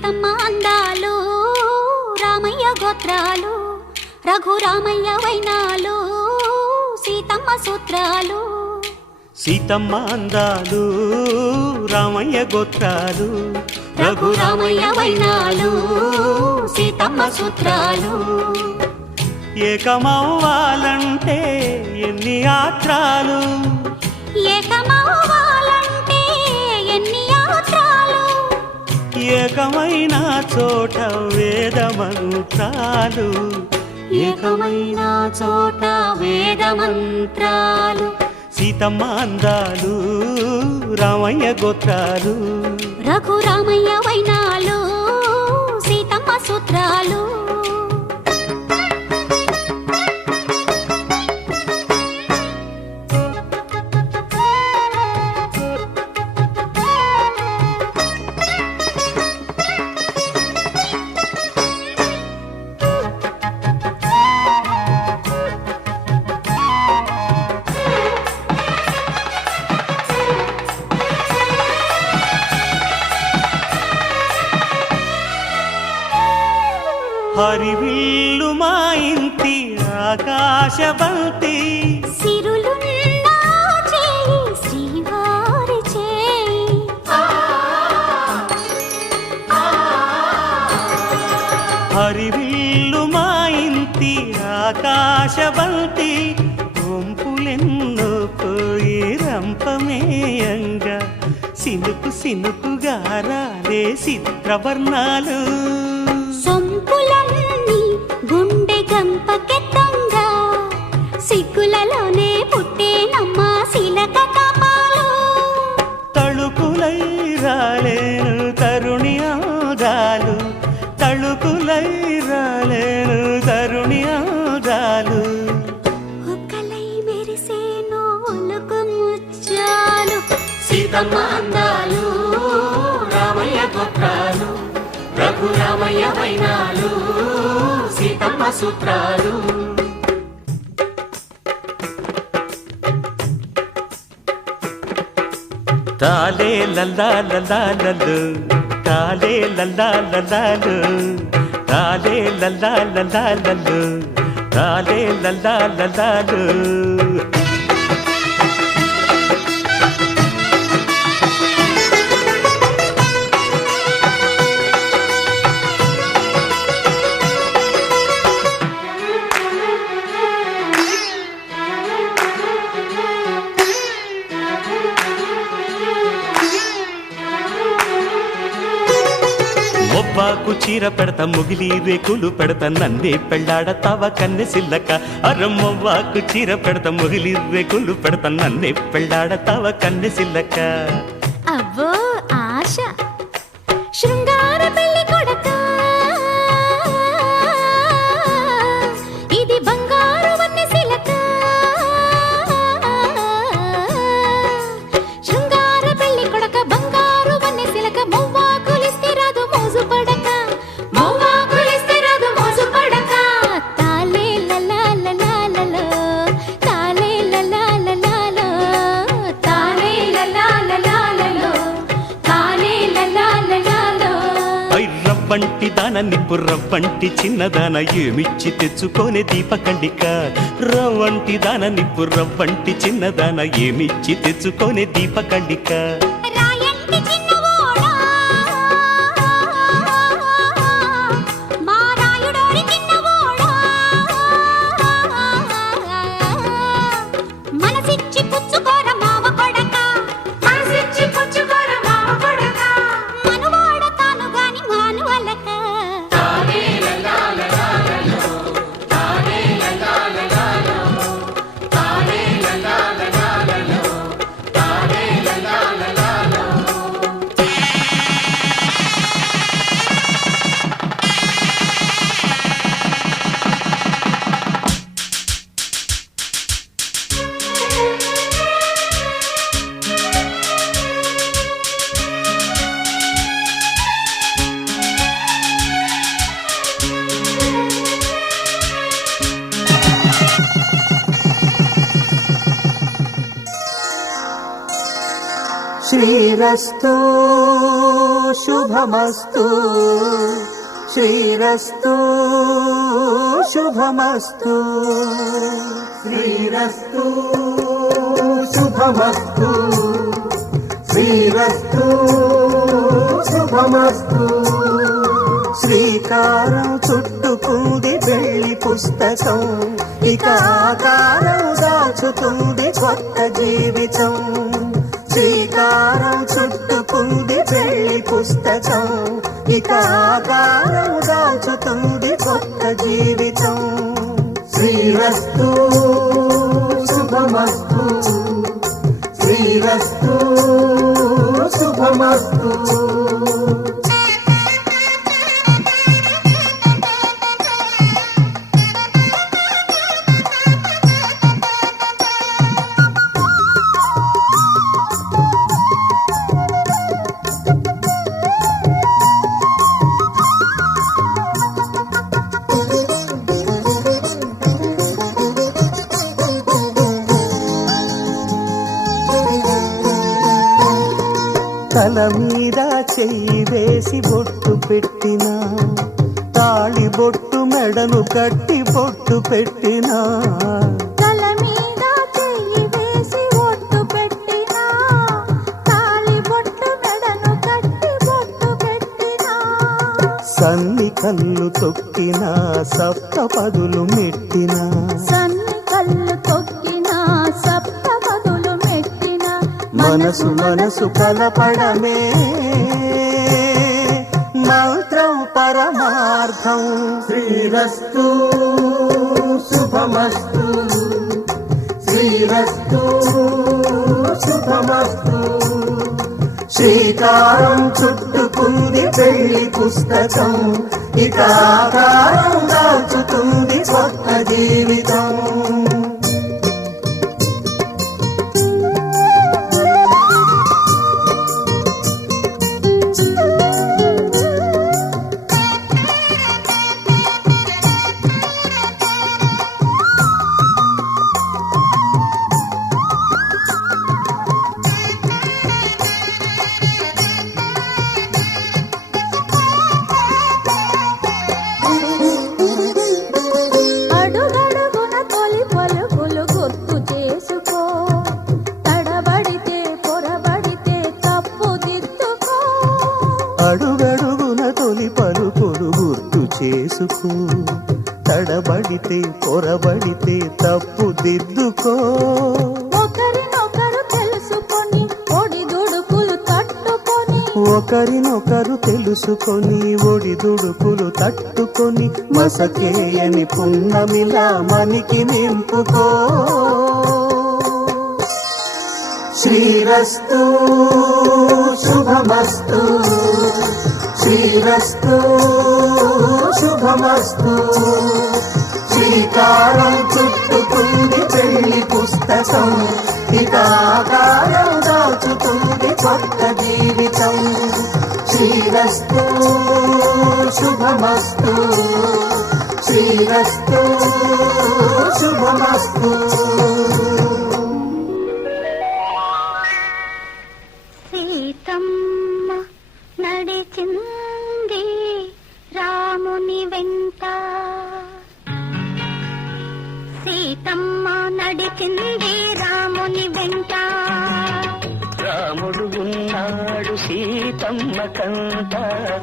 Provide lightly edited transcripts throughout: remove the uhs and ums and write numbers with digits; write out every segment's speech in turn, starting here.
సీతమ్మ అందాలు రామయ్య గోత్రాలు రఘురామయ్య వైనాలు సీతమ్మ సూత్రాలు సీతమ్మ అందాలు రామయ్య గోత్రాలు రఘురామయ్య వైనాలు సీతమ్మ సూత్రాలు ఏకమవ్వాలంటే ఎన్ని యాత్రాలు ఏకమవ్వాలంటే ఎన్ని యాత్రాలు ఏకమైన చోట వేద మంత్రాలు ఏకమైన చోట వేద మంత్రాలు సీతమ్మ అందాలు రామయ్య గోత్రాలు రఘురామయ్య వైనాలు సీతమ్మ సూత్రాలు హరివిల్లు మా ఇంటి ఆకాశబంతి సిరులున్నా చేయి శ్రీవారి చేయి హరివిల్లు మా ఇంటి ఆకాశబంతి గుంపులెన్నో పోయి రంపమేయంగా సినుకు సినుకుగా రాలే చిత్రవర్ణాలు సొంపులన్నీ గుండె గంపకెత్తంగా సిగ్గులలోనే పుట్టేనమ్మ శిలక కపాలు తళుకులై రాలేను తరుణి ఆగాలు తళుకులై రాలేను తరుణి ఆగాలు ఒక్కలై మెరిసేను ఒలుకు ముచ్చాలు సీతమ్మ అందాలు రామయ్య గోత్రాలు రఘురామయ్య వైనాలు సీతమ్మ సూత్రాలు తాలే లల్లా లల్లాలలు తాలే లల్లా లల్లాలు తాలే లల్లా లల్లాలలు తాలే లల్లా లల్లాలు మొవ్వాకు చీర పెడతా ముగిలి రేకులు పెడతా నందే పెళ్ళాడతావ కన్నె సిల్లక అరమ్మవ్వాకు చీర పెడతా ముగిలి రేకులు పెడతా నందే పెళ్ళాడతావ కన్నె సిల్లక అవ్వో ఆశ శృంగార పెళ్లి కొడక ఇది బంగారు వన్నె సిలక శృంగార పెళ్లి కొడక బంగారు వన్నె సిలక మొవ్వాకులిస్తే రాదు మోజు పడక మొవ్వాకులిస్తే రాదు మోజు పడక తాలే లలా లలా లలా తాలే లలా లలా లలా తాలే లలా లలా లలా తాలే లలా లలా లలా రవ్వంటి దాన నిప్పు రవ్వంటి చిన్నదాన ఏమిచ్చి తెచ్చుకోనే దీపకండిక రవ్వంటి దాన నిప్పు రవ్వంటి చిన్నదాన ఏమిచ్చి తెచ్చుకోనే దీపకండిక రాయంటి చిన్నవోడా మా రాయుడోడి చిన్నవోడా మనసిచ్చి పుచ్చుకోర మావ కొడక మనసిచ్చి పుచ్చుకోర మావ కొడక మనువాడ తాను గాని మానువలక తాలే లలా లలా శ్రీరస్తు శుభమస్తు శ్రీరస్తు శుభమస్తు శ్రీరస్తు శుభమస్తు శ్రీరస్తు శుభమస్తు శ్రీకారం చుట్టుకుంది వెళ్లి పుస్తకం ఇక ఆకారం దాచుతుంది కొత్త జీవితం శ్రీకారం చుట్టుకుంది వెళ్లి పుస్తకం ఇక ఆకారం దాచుతుంది కొత్త జీవితం శ్రీరస్తు శుభమస్తు శ్రీరస్తు శుభమస్తు తల మీద చెయ్యి వేసి బొట్టు పెట్టినా తాళి బొట్టు మెడను కట్టి బొట్టు పెట్టినా తల మీద చెయ్యి వేసి బొట్టు పెట్టినా తాళి బొట్టు మెడను కట్టి బొట్టు పెట్టినా సన్ని కళ్ళు తొక్కినా సప్త పదులు మెట్టినా సన్ని కళ్ళు తొక్కినా సప్త పదులు మెట్టినా మనసు మనసు కలపడమే మంత్రం పరమార్థం శ్రీరస్తు శుభమస్తు శ్రీరస్తు శుభమస్తు శ్రీకారం చుట్టుకుంది పెళ్లి పుస్తకం ఇక ఆకారం దాచుతుంది కొత్త జీవితం అడుగడుగున తొలి పలుకులు గుర్తు చేసుకో తడబడితే పొరబడితే తప్పు దిద్దుకో అడుగడుగున తొలి పలుకులు గుర్తు చేసుకో తడబడితే పొరబడితే తప్పు దిద్దుకో ఒకరినొకరు తెలుసుకొని ఒడిదుడుకులు తట్టుకొని ఒకరినొకరు తెలుసుకొని ఒడిదుడుకులు తట్టుకొని మసకేయని పున్నమిలా మనికి నింపుకో శ్రీరస్తు శుభమస్తు శ్రీరస్తు శుభమస్తు శ్రీకారం చుట్టుకుంది పెళ్లి పుస్తకం ఇక ఆకారం దాచుతుంది కొత్త జీవితం శ్రీరస్తు శుభమస్తు శ్రీరస్తు శుభమస్తు సీతమ్మ నడిచింది రాముని వెంట సీతమ్మ నడిచింది రాముని వెంట రాముడు ఉన్నాడు సీతమ్మ కంట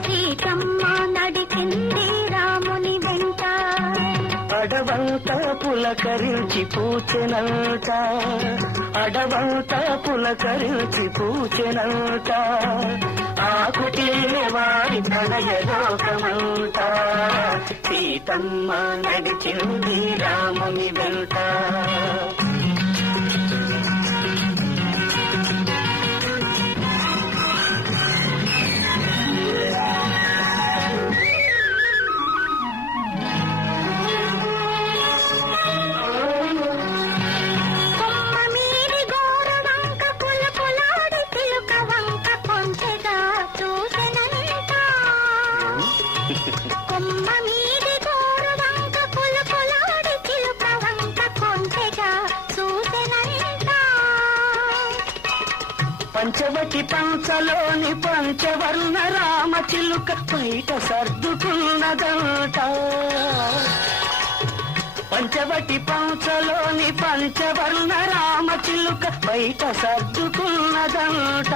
సీతమ్మ నడిచింది రాముని వెంట అడవంతా పులకరించి పూచెనంట అడవంతా పులకరించి పూచెనంట ఆకుటీల వారి ప్రణయలోకమంట సీతమ్మ నడిచింది రాముని వెంట కొమ్మ మీది గోరు వంక పుల పులాడి చిలుక వంక కొంచెగా పంచవటి పంచలోని పంచవర్ణ రామ చిలుక బయట సర్దుకున్నదంట. పంచవటి పంచలోని పంచవర్ణ రామ చిలుక బయట సర్దుకున్నదంట.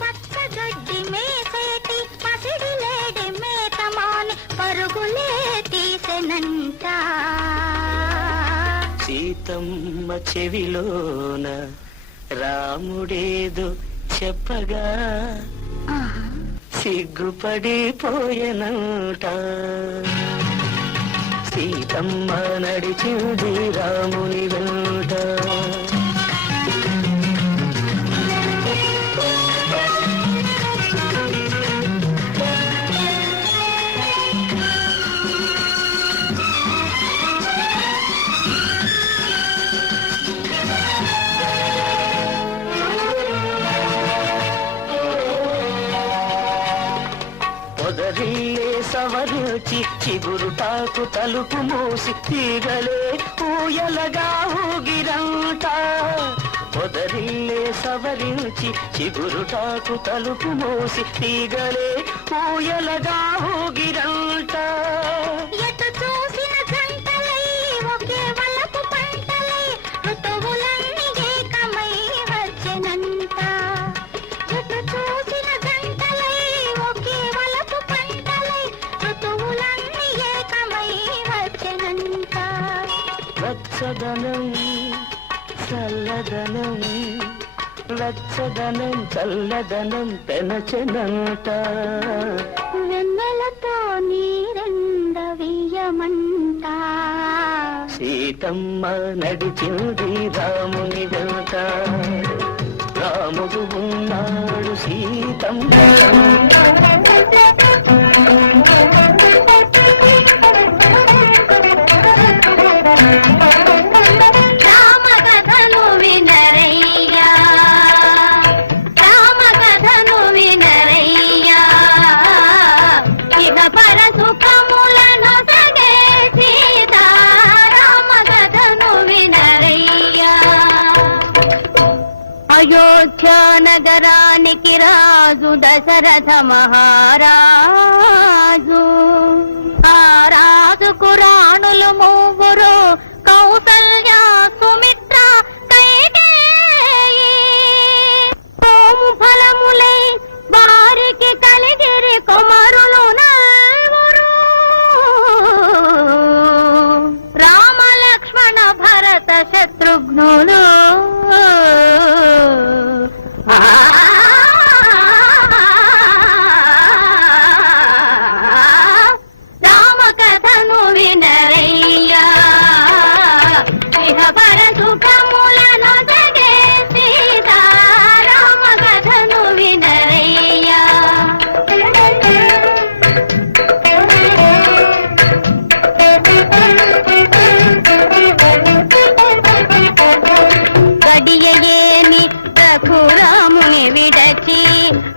పచ్చగడ్డి మేసేటి పసిడి లేడి మేతమాని పరుగులే తీసెనంట. సీతమ్మ చెవిలోన రాముడేదో చెప్పగా సిగ్గుపడిపోయెనంట. సీతమ్మ నడిచింది రాముని వెంట. పొదరిల్లే సవరించి చిగురుటాకు తలుపు మూసి తీగలే ఊయలగా ఊగిరంట. పొదరిల్లే సవరించి చిగురుటాకు తలుపు మూసి తీగలే ఊయలగా ఊగిరంట. ఎటు చూసిన జంటలై ఒకే వలపు పంటలై ఋతువులన్నీ ఏకమై వచ్చెనంట. ఎటు చూసిన జంటలై ఒకే వలపు పంటలై ఋతువులన్నీ ఏకమై వచ్చెనంట. వెచ్చదనం చల్లదనం వెచ్చదనం చల్లదనం పెనచెనంట. వెన్నెలతో నీరెండవీయమంట. సీతమ్మ నడిచింది రాముని వెంట. రాముడు ఉన్నాడు సీతమ్మ. రామ కథను వినరయ్యా, రామ కథను వినరయ్యా, ఇక పరసుఖములను సగే సీత. రామ కథను వినరయ్యా. అయోధ్య నగరానికి రాజు దశరథ మహారాజు. ఆ రాజుకు రాణులు మూగురు కౌసల్య సుమిత్ర కైకేయి. తోము ఫలములై వారికి కలిగిరి కుమారులు నలుగురు. రామ లక్ష్మణ భరత శత్రుఘ్నులు. రామ కథను వినరయ్యా, ఇహ పరసుఖములను సగే సీత. రామ కథను వినరయ్యా. గడియయేని రఘురాముని విడచి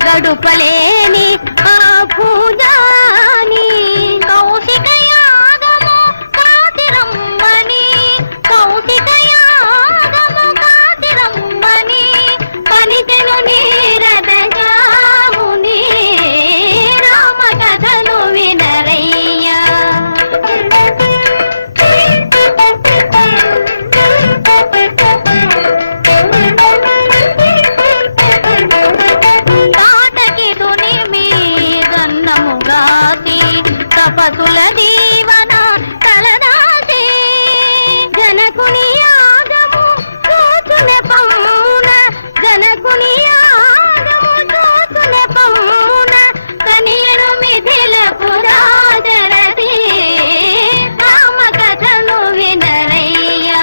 గడుపలేని ఆ పూజాని. కౌశిక యాగము కాతిరమ్మని, కౌశిక యాగము కాతిరమ్మని పలికెను నీరద జాముని. రామ కథను వినరయ్యా. తాటకి తుని మీదన్నము గాతి తపసుల దీవన కలదాసి. జనకుని యాగము చూచున పౌన, జనకుని యాగము చూచున పౌన కనియను మిథిలకు రాజరది. రామ కథను వినరయ్యా.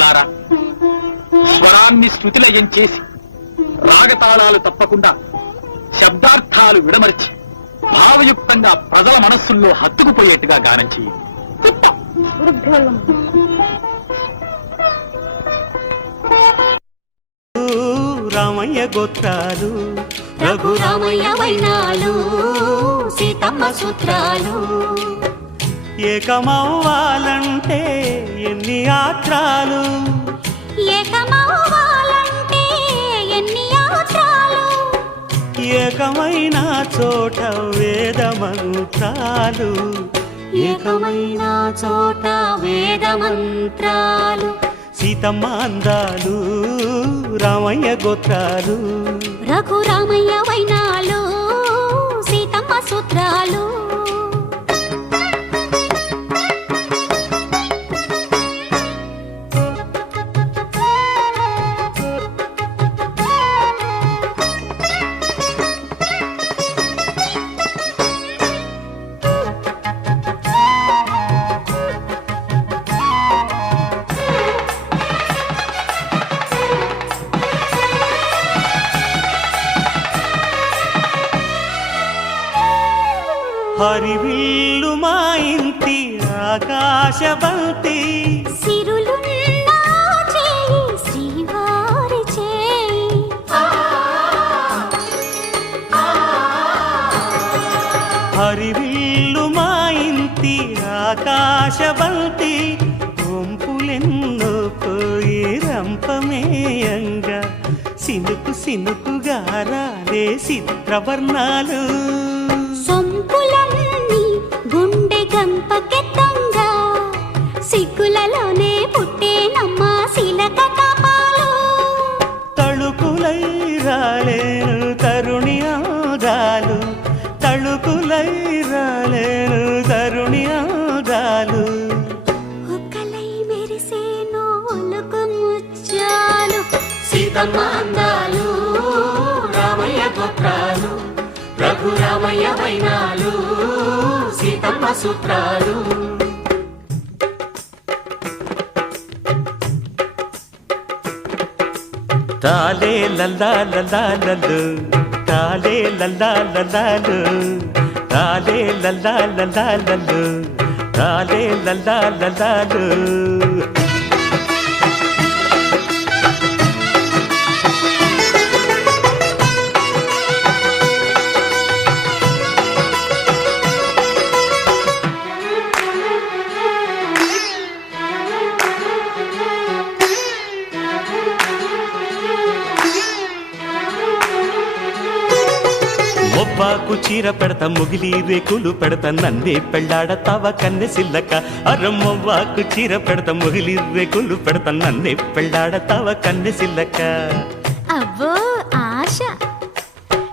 సోదరులారా, స్వరాన్ని శృతిలయం చేసి రాగతాళాలు తప్పకుండా శబ్దార్థాలు విడమర్చి భావయుక్తంగా ప్రజల మనస్సుల్లో హత్తుకుపోయేట్టుగా గానం చెయ్యి. రామయ్య గోత్రాలు రఘురామయ్య వైనాలు సీతమ్మ సూత్రాలు ఏకమవ్వాలంటే ఎన్ని ఆత్రాలు ఏకమవ్వాలంటే ఎన్ని యాత్రాలు ఏకమైన చోట వేద మంత్రాలు ఏకమైన చోట వేద మంత్రాలు సీతమ్మ అందాలు రామయ్య గోత్రాలు రఘురామయ్య వైనాలు సీతమ్మ సూత్రాలు హరివిల్లు మా ఇంటి ఆకాశబంతి సిరులున్న చేయి శ్రీవారి చేయి హరివిల్లు మా ఇంటి ఆకాశబంతి వంపులెన్నో పోయి రంపమేయంగా సినుకు సినుకుగా రాలే చిత్రవర్ణాలు సొంపులన్నీ గుండె గంపకెత్తంగా సిగ్గులలోనే పుట్టేనమ్మ శిలక కపాలు తళుకులై రాలేను తరుణి ఆదాలు తళుకులై రాలేను తరుణి ఆదాలు ఒక్కలై మెరిసేను ఒలుకు ముచ్చాలు సీతమ్మ అందాలు రామయ్య గోత్రాలు రఘురామయ్య వైనాలు సీతమ్మ సూత్రాలు తాలే లల్లా లల్లాలలు తాలే లల్లా లల్లాలు తాలే లల్లా లల్లాలలు తాలే లల్లా లల్లాలు మొవ్వాకు చీర పెడతా ముగిలి రేకులు పెడతా నన్నే పెళ్ళాడతావా కన్నె సిల్లక అరమ్మవ్వాకు చీర పెడతా ముగిలి రేకులు పెడతా నన్నే పెళ్ళాడతావా కన్నె సిల్లక అవ్వో ఆశ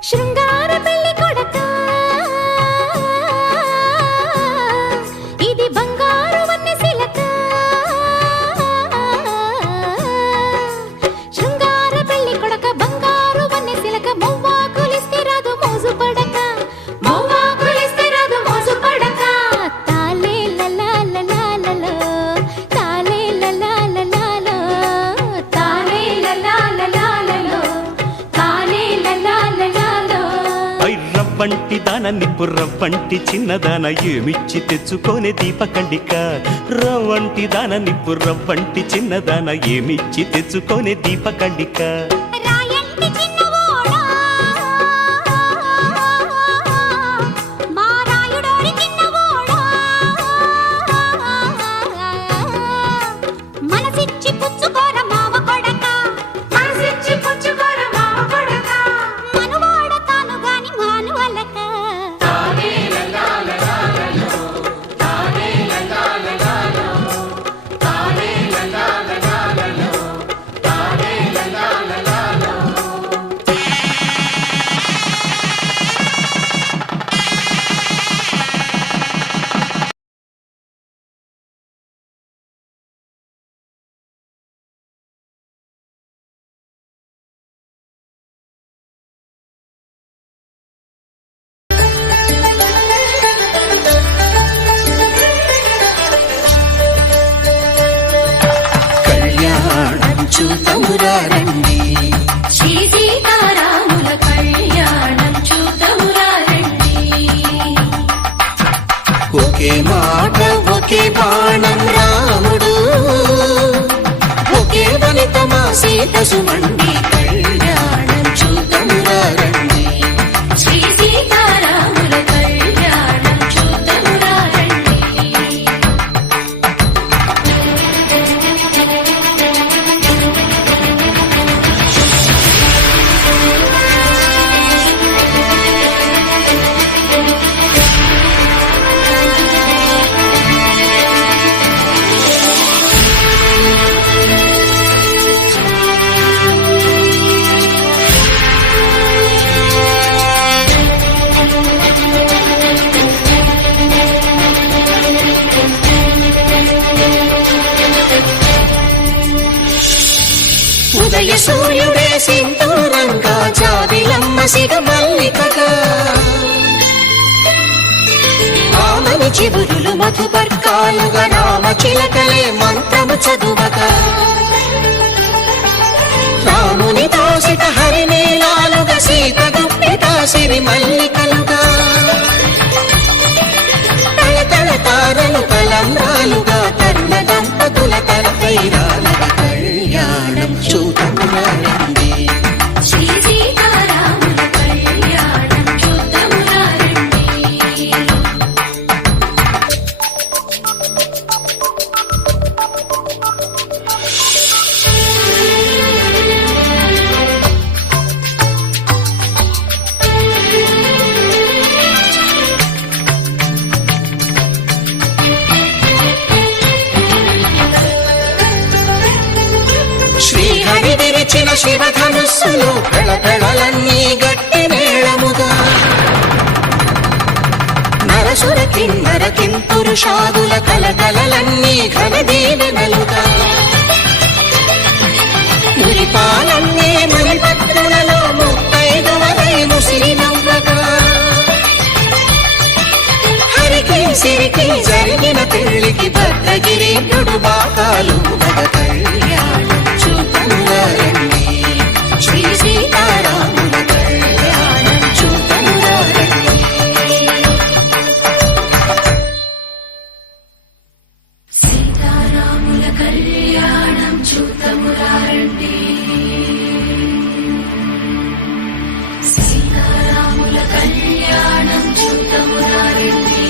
శృంగార పెళ్లి కొడక ఇది బంగారు వన్నె సిలక శృంగార పెళ్లి కొడక బంగారు వన్నె సిలక మొవ్వాకులిస్తే రాదు మోజు పడక మొవ్వాకులిస్తే రాదు మోజు పడక తాలే లలా లలా లలా తాలే లలా లలా లలా తాలే లలా లలా లలా తాలే లలా లలా లలా ఐ రవ్వంటి దాన నిప్పు రవ్వంటి చిన్నదాన ఏమిచ్చి తెచ్చుకోనే దీపకండిక రవ్వంటి దాన నిప్పు రవ్వంటి చిన్నదాన ఏమిచ్చి తెచ్చుకోనే దీపకండిక రాయంటి చిన్నవోడా మా రాయుడోరి చిన్నవోడా మనసిచ్చి పుచ్చుకోర మావ కొడక మనసిచ్చి పుచ్చుకోర మావ కొడక మనువాడ తాను గాని మాను అలక చూతమురారండి. శ్రీ సీతారాముల కళ్యాణం చూతమురారండి. ఒకే మాట ఒకే బాణం రాముడు, ఒకే వనిత మా సీత సుమండి కళ్యాణం చూతమురారండి. శ్రీ సీతారాముల కళ్యాణం చూతమురారండి. ఉదయ సూర్యుడే సింధూరంగా జాబిలమ్మ సిగమల్లికగా, ఆమని చివురులు మధుపర్కాలుగా రామ చిలకలే మంత్రము చదువగా, రాముని దోసిట హరినీలాలుగా సీత గుప్పిట సిరి మల్లికలుగా, తల తారలు తలంబ్రాలుగా తరుణ దంపతుల తలపైరాలుగా కళ్యాణం చూతమురారండి. శ్రీ సీతారాముల కళ్యాణం చూతమురారండి. శ్రీహరి విరిచిన శివధనుస్సులు పెళపెళలన్నీ గట్టి మేళముగా, నరసుర కిన్నర కింపురుషాదుల కలకలలన్నీ ఘన దీవెనలుగా, మురిపాలన్నీ మణిపత్రులలో ముత్తైదువలై ముసిరి నవ్వగా, హరికి సిరికి జరిగిన పెళ్లికి భద్రగిరీంద్రుడు బాకాలు మగ కళ్యాణం చూతమురారండి. శ్రీ సీతారాముల కళ్యాణం చూతమురారండి. సీతారాముల కళ్యాణం చూతమురారండి. సీతారాముల కళ్యాణం చూతమురారండి.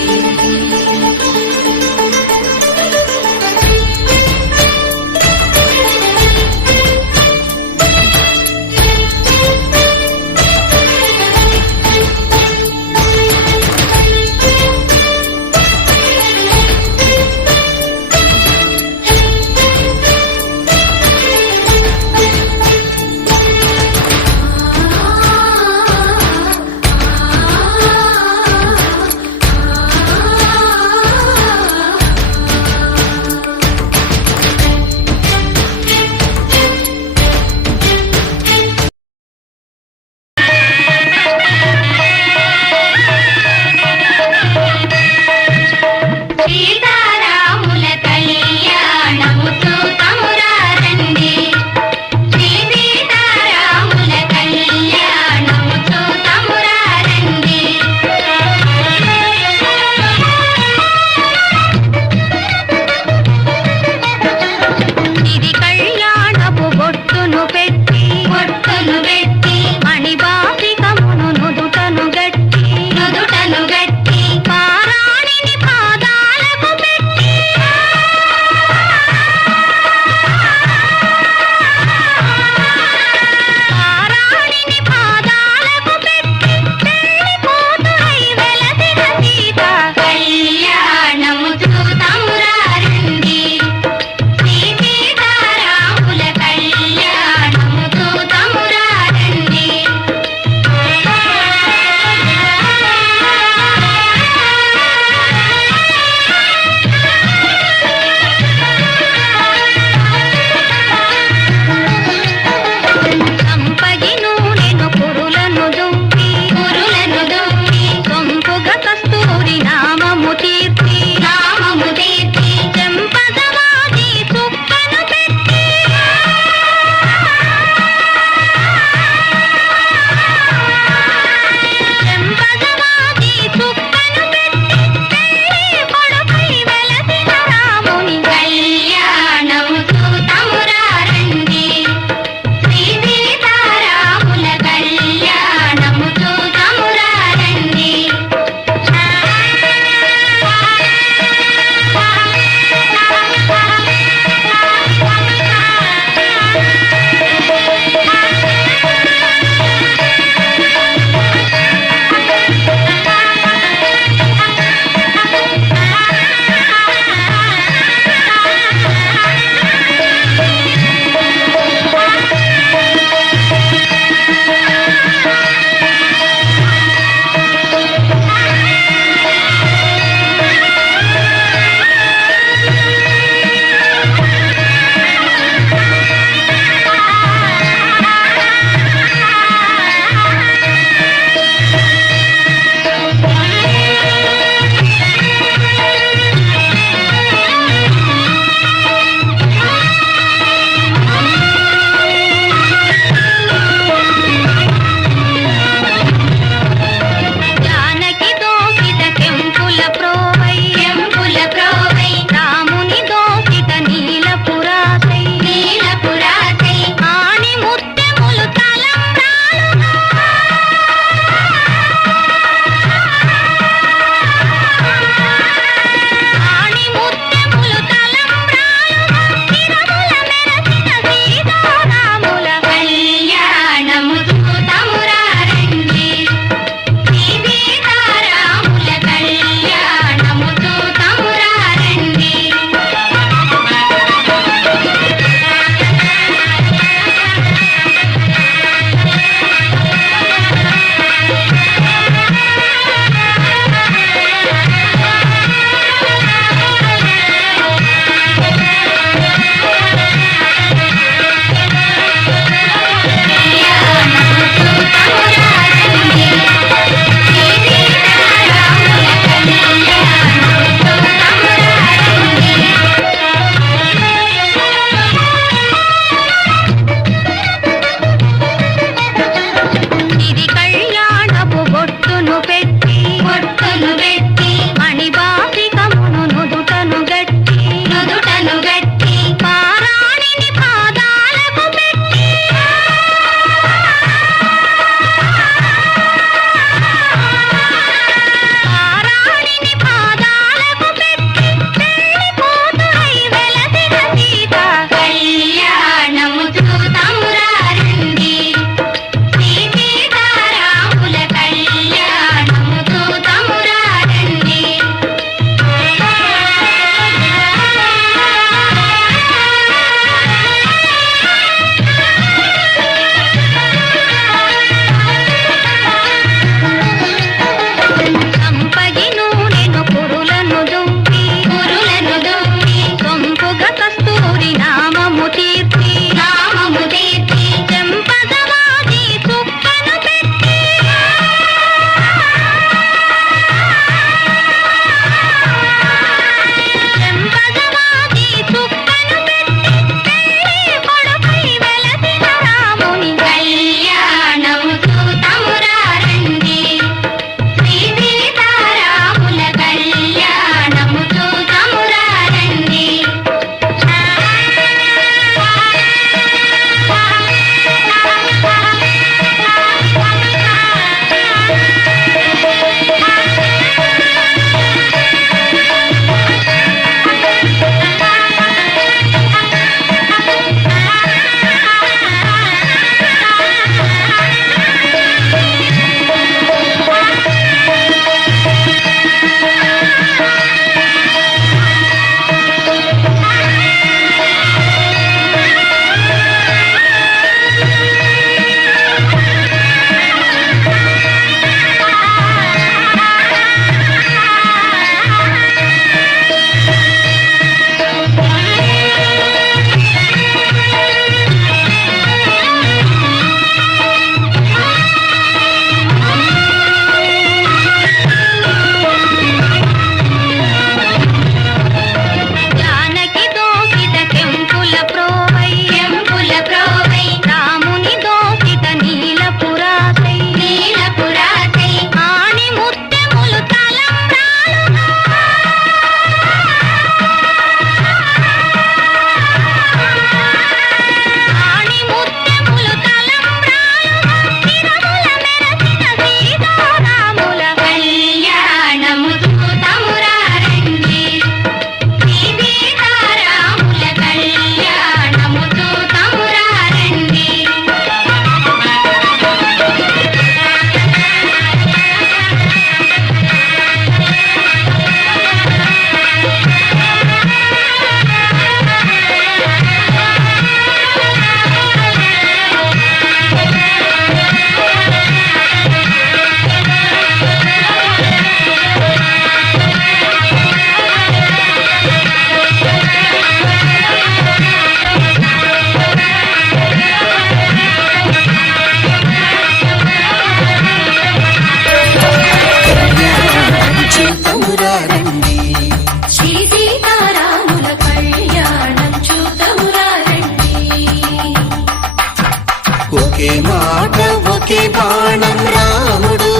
ఒకే మాట ఒకే బాణం రాముడు,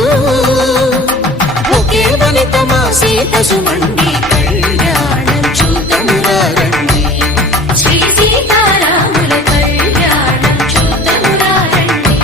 ఒకే వనిత మా సీత సుమండి కళ్యాణం చూద్దామురా రండి. శ్రీ సీతారాముల కళ్యాణం చూద్దామురా రండి.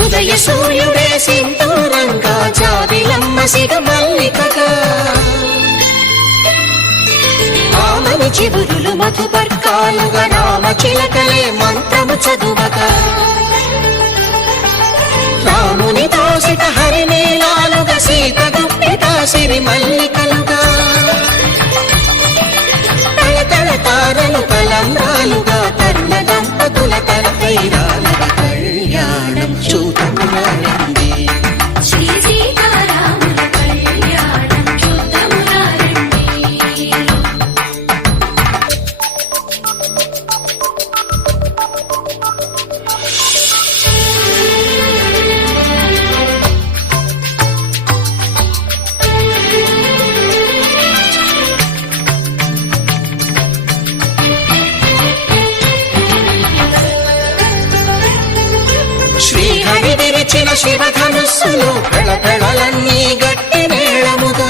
ఉదయ సూర్యుడే సింధూరంగా జాబిలమ్మ సిగ మల్లికగా, ఆమని చిగురులు మధుపర్కాలుగా రామ చిలకలే మంత్రము చదువగా, రాముని దోసిట హరినీలాలుగా సీత గుప్పిట సిరి మల్లికలుగా, తళతళ తారలు తలంబ్రాలుగా తరుణ దంపతుల తలపైరాలుగా కళ్యాణం చూద్దామురా రండి. శ్రీ సీతారాముల కళ్యాణం చూద్దామురా రండి. శ్రీహరి విరిచిన శివధనుస్సులు పెళపెళలన్నీ గట్టి మేళముగా,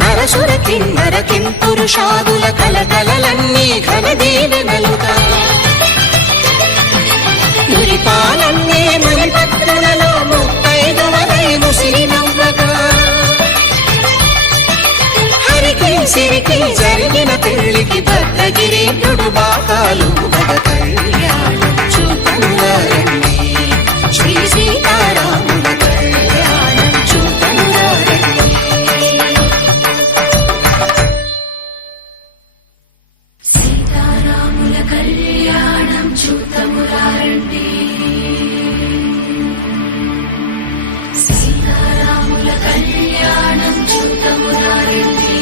నరసుర కిన్నర కింపురుషాదుల కలకలలన్నీ ఘన దీవెనలుగా, మురిపాలన్నీ మణిపత్రులలో ముత్తైదువలై ముసిరి నవ్వగా, హరికి సిరికి జరిగిన పెళ్లికి భద్రగిరి బాకాలు మగ కళ్యాణం చూద్దామురా రండి. శ్రీ సీతారాముల కళ్యాణం చూద్దామురా రండి. సీతారాముల కళ్యాణం చూద్దామురా రండి. సీతారాముల కళ్యాణం చూద్దామురా రండి.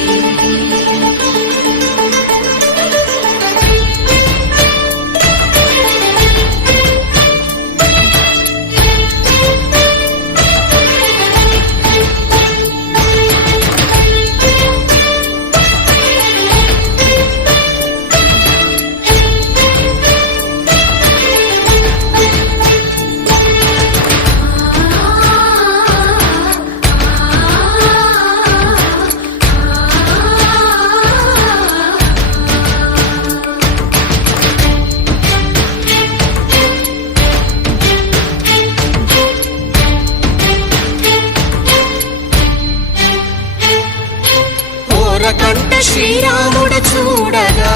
కంట శ్రీరాముడు చూడగా,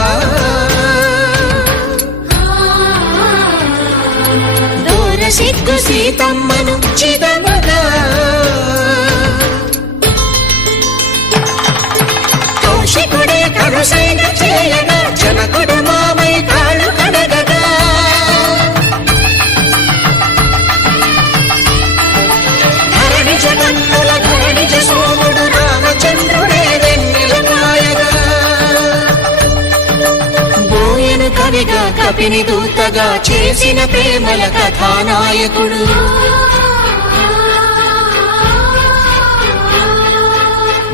దూర సిగ్గు సీతమ్మను చిదమగా, కౌశికుడే కరుసైన చేయగా జనకుడు మామై కాళ్ళు కడగగా, ధరణి జగన్నుల ధరణిజ సోముడు రామచంద్రుడే వెన్నెల కాయగా, బోయను కవిగా కపిని దూతగా చేసిన ప్రేమల కథానాయకుడు,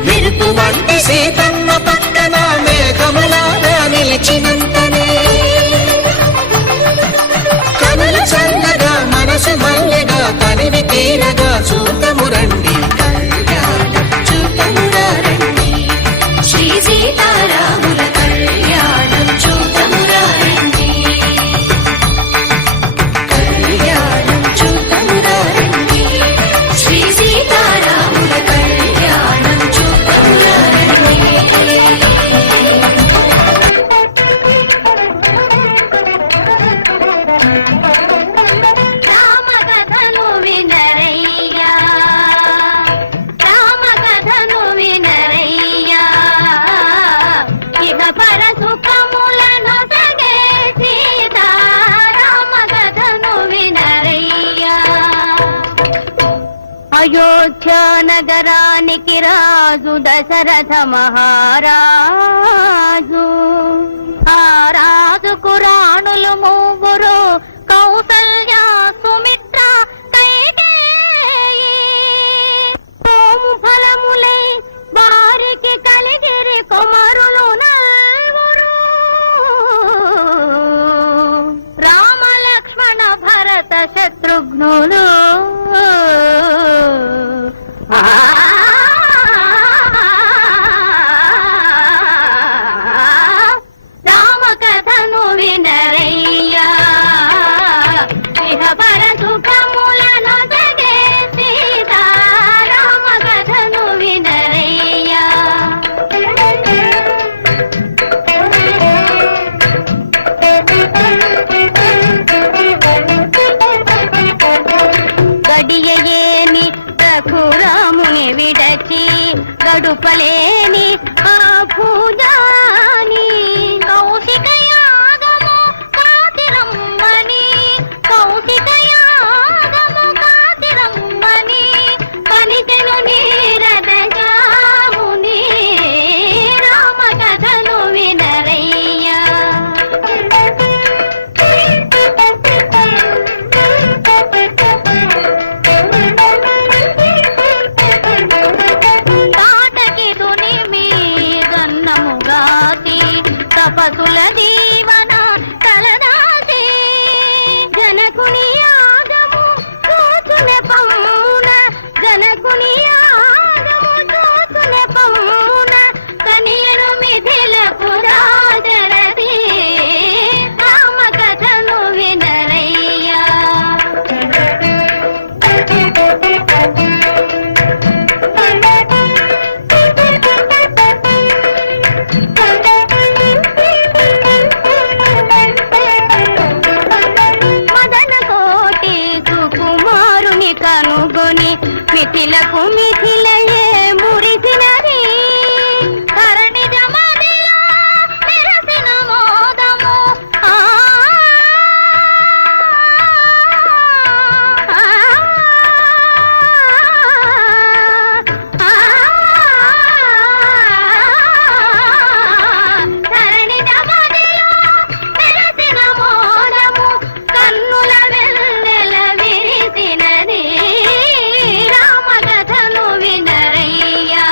మెరుపు వంటి సీతమ్మ పక్కన మేఘములాగా నిలిచినంతనే, కనులు చల్లగా మనసు మల్లెగా తనివి తీరగా చూద్దాము రండి. కళ్యాణం చూద్దామురా రండి. శ్రీ సీతారాముల కళ్యాణం చూద్దామురా రండి. కళ్యాణం చూద్దామురా రండి. అయోధ్య నగరానికి రాజు దశరథ మహారాజు. ఆ రాజుకు రాణులు మూగురు, కౌసల్య, సుమిత్ర, కైకేయి. సోము ఫలములై వారికి కలిగిరి కుమారులు నలుగురు. రామ లక్ష్మణ భరత శత్రుఘ్నులు. రామ కథను వినరయ్యా, ఇహపర సుఖములను జగే సీతా. రామ కథను వినరయ్యా. గడియయేని రఘురాముని విడచి, గడుపలేని ఆ పూజాని. కౌశిక యాగము కాతిరమ్మని, కౌశిక యాగము కాతిరమ్మని, పనితెను నీరద జాముని. రామ కథను వినరయ్యా. తాటకి దుని మీదన్నముగాతి, తపసుల దీవన కలదాసి. జనకుని యాగము చూచున పౌన, జనకుని యాగము చూచున పౌన. కనియను మిథిలకు రాజరది. రామ కథను వినరయ్యా. మదన కోటి సుకుమారుని కనుగొని, మిథిలకు మిథిలయే మురిసినది. ధరణి జమదిలో మెరసిన మోదము. ధరణి జమదిలో మెరసిన మోదము, కన్నుల వెన్నెల విరిసినది. రామ కథను వినరయ్యా.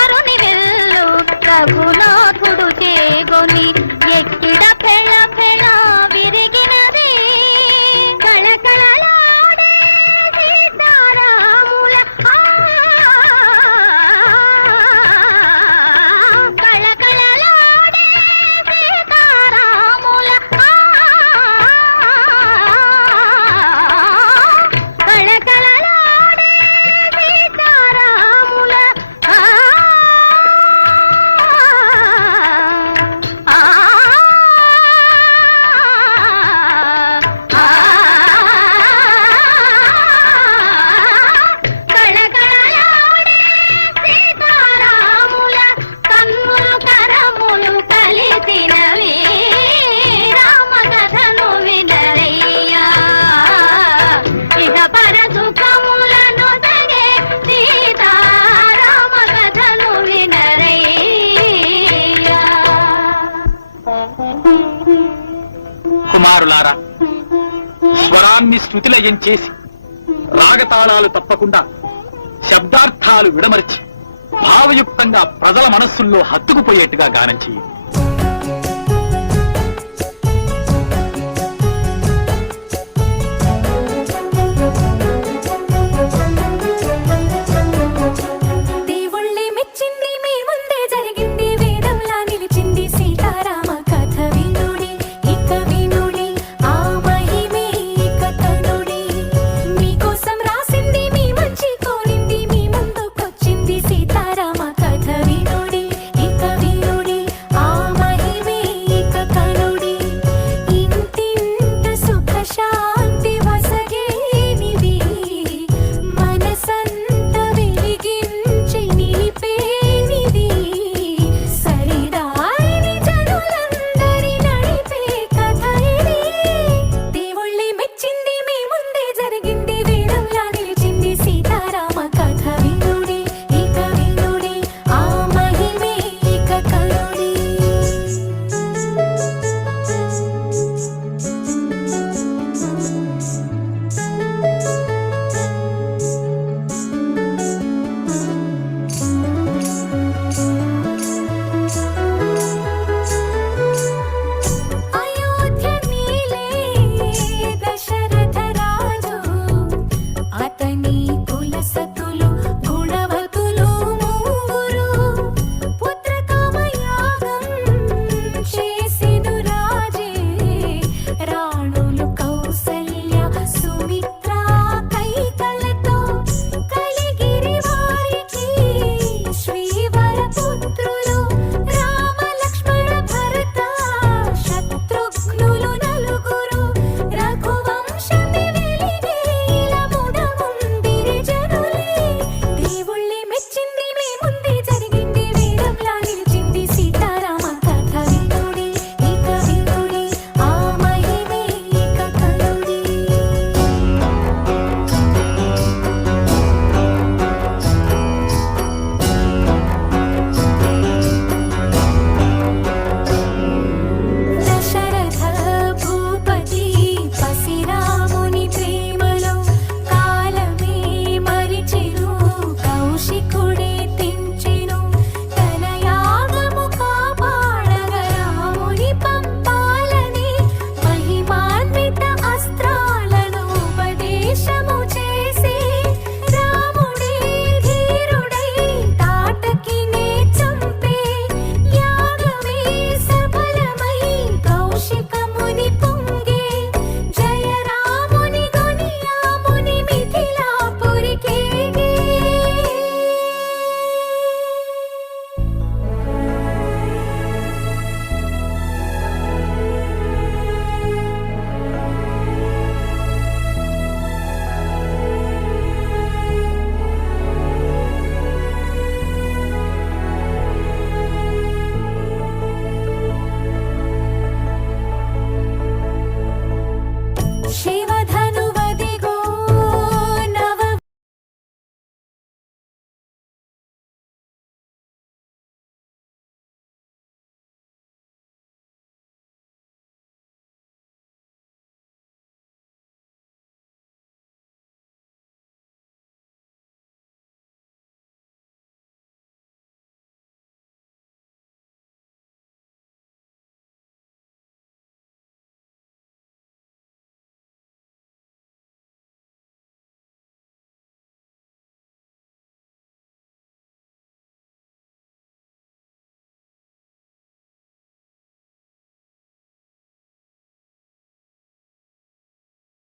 అరుని వెల్లు రఘునాథుడు చేగొని, ఎక్కిడ పెళ్ళ పెళ్ళ విరిగినది. కళకళలాడే సీతారాముల. కళకళలాడే సీతారాముల. కళకళలాడే సీతారాముల. కళకళలాడే సీతారాముల, కన్నులు కరములు కలిసినవి. రామ కథను వినరయ్యా. ఇహపర సుఖములను జగే సీతా. రామ కథను వినరయ్యా. కుమారులారా, స్వరాన్ని శృతిలయం చేసి, రాగతాళాలు తప్పకుండా శబ్దార్థాలు విడమర్చి, భావయుక్తంగా ప్రజల మనస్సుల్లో హత్తుకుపోయేట్టుగా గానం చేయండి.